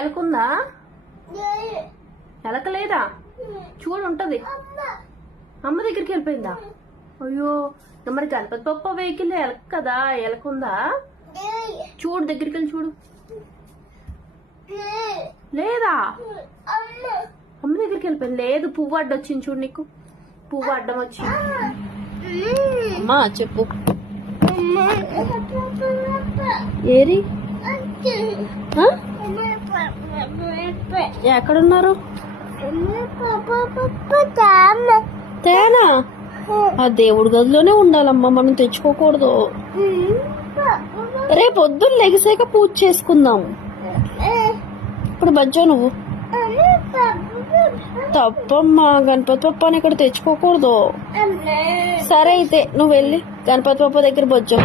ఎలకుందా? ఎలక లేదా? చూడు ఉంటది. అమ్మ దగ్గరికి వెళ్ళిపోయిందా? అయ్యో, మరి గణపతి బప్ప వెహికల్ ఎలక కదా, ఎలకుందా? చూడు, దగ్గరికి వెళ్ళి చూడు. లేదా? అమ్మ దగ్గరికి వెళ్ళిపోయింది. లేదు, పువ్వు అడ్డం వచ్చింది చూడు, నీకు పువ్వు అడ్డం వచ్చింది. అమ్మా చెప్పు. ఏరి ఎక్కడున్నారు? తేనా? ఆ దేవుడి గదిలోనే ఉండాలమ్మా, మనం తెచ్చుకోకూడదు. రేపు పొద్దున్న లెగిసాక పూజ చేసుకుందాం. ఇప్పుడు బజ్జో నువ్వు. తప్పమ్మా, గణపతి పప్పని ఇక్కడ తెచ్చుకోకూడదు. సరే అయితే నువ్వు వెళ్ళి గణపతి పప్ప దగ్గర బజ్జో.